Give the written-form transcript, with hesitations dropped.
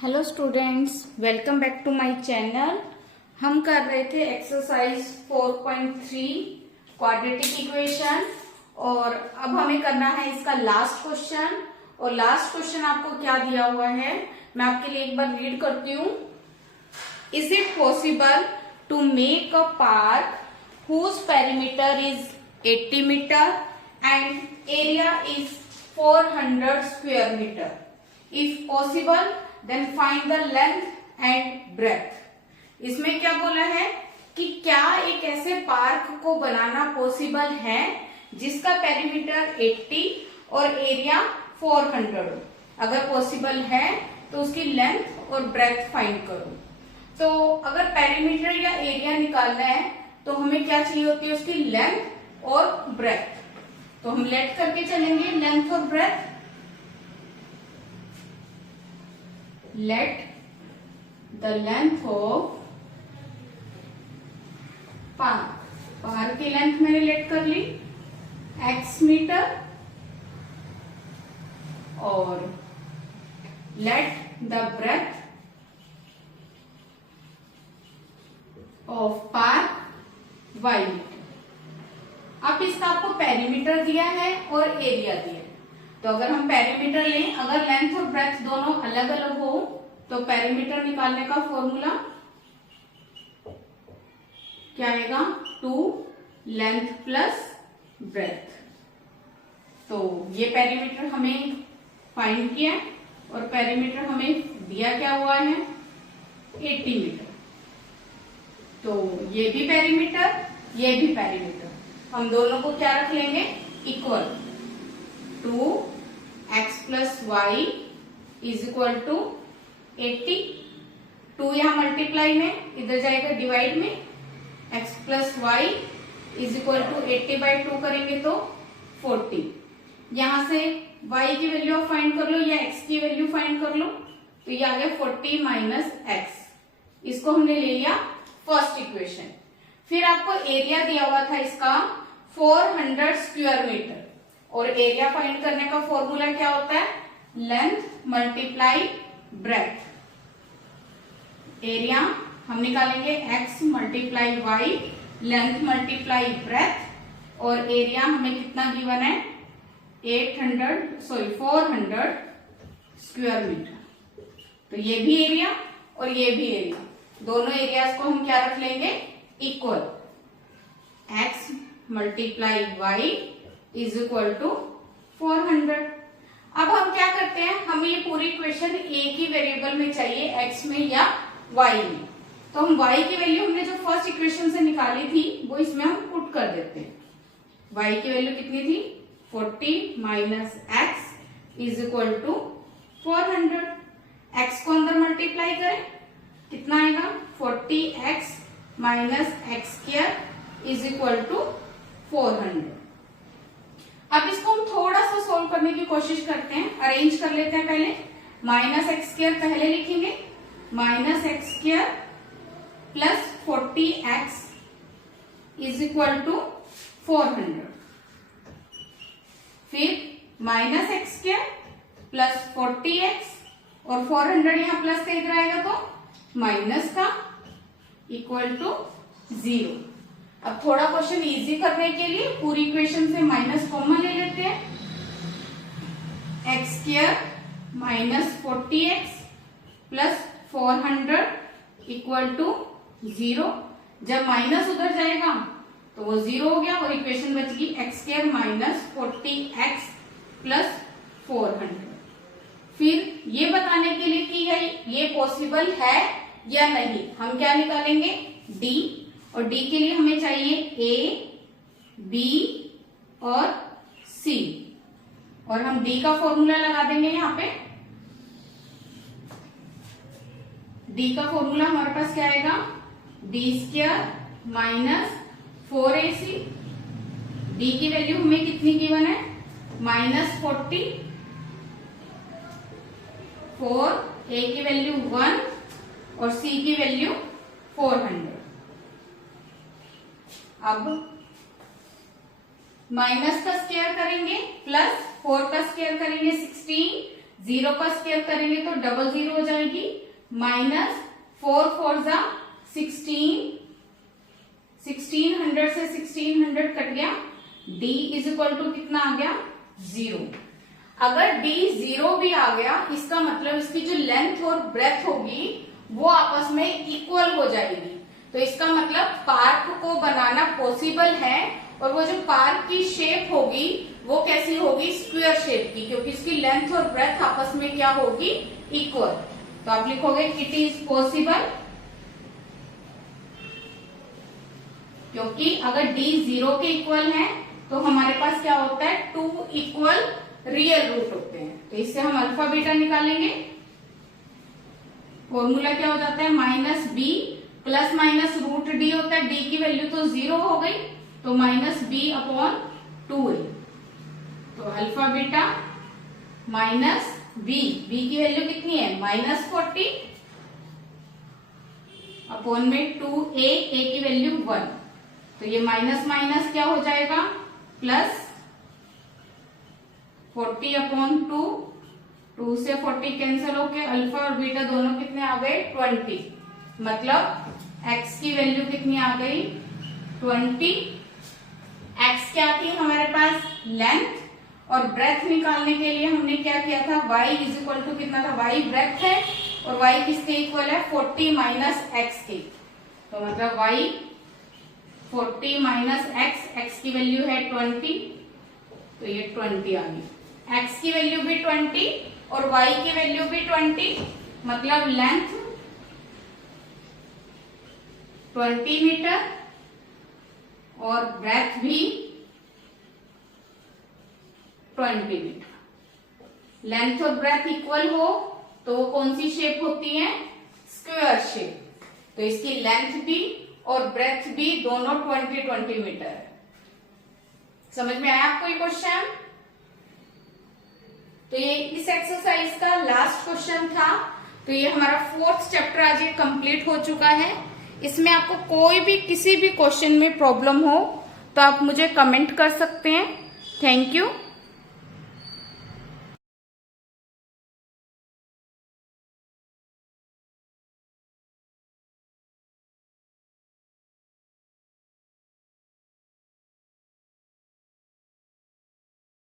Hello students, welcome back to my channel. हम कर रहे थे एक्सरसाइज 4.3 क्वाड्रेटिक इक्वेशन और अब हमें करना है इसका लास्ट क्वेश्चन। और लास्ट क्वेश्चन आपको क्या दिया हुआ है मैं आपके लिए एक बार रीड करती हूँ। Is it possible to make a park whose perimeter is 80 metre and area is 400 square metre? If possible then find the length and breadth. इसमें क्या बोला है कि क्या एक ऐसे पार्क को बनाना पॉसिबल है जिसका पेरीमीटर 80 और एरिया 400 हो। अगर पॉसिबल है तो उसकी लेंथ और ब्रेथ फाइंड करो। तो अगर पेरीमीटर या एरिया निकालना है तो हमें क्या चाहिए होती है, उसकी लेंथ और ब्रेथ। तो हम लेट करके चलेंगे लेंथ और breadth. Let the length of park की लेंथ मैंने लेट कर ली x मीटर और let the breadth of park y metre. अब इसका आपको पेरीमीटर दिया है और एरिया दिया है। तो अगर हम पेरीमीटर लें, अगर लेंथ और ब्रेथ दोनों अलग अलग हो तो पेरीमीटर निकालने का फॉर्मूला क्या आएगा, 2 लेंथ प्लस ब्रेथ। तो ये पेरीमीटर हमें फाइंड किया है और पेरीमीटर हमें दिया क्या हुआ है, 80 मीटर। तो ये भी पेरीमीटर, ये भी पेरीमीटर, हम दोनों को क्या रख लेंगे, equal. 2x plus Y is equal to 80। 2 यहाँ मल्टीप्लाई में, इधर जाएगा डिवाइड में। x plus Y is equal to 80/2 करेंगे तो 40। यहां से y की वैल्यू आप फाइंड कर लो या x की वैल्यू फाइंड कर लो। तो ये आ गया 40 माइनस x। इसको हमने ले लिया फर्स्ट इक्वेशन। फिर आपको एरिया दिया हुआ था इसका 400 स्क्वायर मीटर और एरिया फाइंड करने का फॉर्मूला क्या होता है, लेंथ मल्टीप्लाई ब्रेथ। एरिया हम निकालेंगे x multiply Y, length multiply breadth, और एरिया हमें कितना गिवन है, 400 स्क्वायर मीटर। तो ये भी एरिया और ये भी एरिया, दोनों एरियाज को हम क्या रख लेंगे, equal. x multiply Y is equal to 400। अब हम क्या करते हैं, हमें ये पूरी इक्वेशन एक ही वेरिएबल में चाहिए, x में या y में। तो हम y की वैल्यू हमने जो फर्स्ट इक्वेशन से निकाली थी वो इसमें हम पुट कर देते हैं। y की वैल्यू कितनी थी, 40 minus x is equal to 400। x को अंदर मल्टीप्लाई करें, कितना आएगा, 40x minus X square is equal to 400। अब इसको हम थोड़ा सा सोल्व करने की कोशिश करते हैं, अरेंज कर लेते हैं। पहले माइनस एक्स स्क्वायर पहले लिखेंगे, minus X square plus 40x is equal to 400। फिर minus X square plus 40x और 400 यहां प्लस का इधर आएगा तो माइनस का इक्वल टू 0। अब थोड़ा क्वेश्चन इजी करने के लिए पूरी इक्वेशन से माइनस कॉमन ले लेते हैं। X square minus 40x plus 400 equal to 0। जब माइनस उधर जाएगा तो वो 0 हो गया और इक्वेशन बच गई x square minus 40x plus 400। फिर ये बताने के लिए कि ये पॉसिबल है या नहीं, हम क्या निकालेंगे, d। और d के लिए हमें चाहिए a, b और c, और हम d का फॉर्मूला लगा देंगे। यहाँ पे d का फॉर्मूला हमारे पास क्या आएगा, d square minus 4ac। d की वैल्यू हमें कितनी गिवन है, माइनस 40, 4, a की वैल्यू 1 और c की वैल्यू 400। अब माइनस का स्क्वायर करेंगे प्लस 4 का स्क्वायर करेंगे 16, 0 का स्क्वायर करेंगे तो डबल 0 हो जाएगी, माइनस 4 4 जा 16, 1600 से 1600 कट गया, d इज इक्वल टू कितना आ गया 0। अगर d 0 भी आ गया, इसका मतलब इसकी जो लेंथ और ब्रेथ होगी वो आपस में इक्वल हो जाएगी। तो इसका मतलब पार्क को बनाना पॉसिबल है, और वो जो पार्क की शेप होगी वो कैसी होगी, स्क्वायर शेप की, क्योंकि इसकी लेंथ और ब्रेथ आपस में क्या होगी, इक्वल। तो आप लिखोगे इट इज पॉसिबल, क्योंकि अगर d 0 के इक्वल है तो हमारे पास क्या होता है, 2 इक्वल रियल रूट होते हैं। तो इससे हम अल्फा बीटा निकालेंगे, फॉर्मूला क्या हो जाता है, minus B plus minus root D होता है, डी की वैल्यू तो 0 हो गई, तो माइनस बी अपॉन 2a। तो alpha beta minus B, B की वैल्यू कितनी है, -40 अपॉन में 2a, a की वैल्यू 1, तो ये माइनस माइनस क्या हो जाएगा, प्लस 40 अपॉन 2, 2 से 40 कैंसिल होके अल्फा और बीटा दोनों कितने आ गए, 20। मतलब x की वैल्यू कितनी आ गई, 20। x क्या थी हमारे पास, लेंथ, और ब्रेथ निकालने के लिए हमने क्या किया था, y इज इक्वल टू कितना था, y ब्रेथ है और y किसके इक्वल है, 40 माइनस x के। तो मतलब y 40 माइनस x की वैल्यू है 20, तो ये 20 आ गई। x की वैल्यू भी 20 और y की वैल्यू भी 20, मतलब लेंथ 20 मीटर और ब्रेथ भी 20 मीटर। लेंथ और ब्रेथ इक्वल हो तो वो कौन सी शेप होती है, स्क्वायर शेप। तो इसकी लेंथ भी और ब्रेथ भी दोनों 20 मीटर है। समझ में आया आपको ये क्वेश्चन? तो ये इस एक्सरसाइज का लास्ट क्वेश्चन था। तो ये हमारा 4th चैप्टर आज ये कंप्लीट हो चुका है। इसमें आपको कोई भी किसी भी क्वेश्चन में प्रॉब्लम हो तो आप मुझे कमेंट कर सकते हैं। Thank you.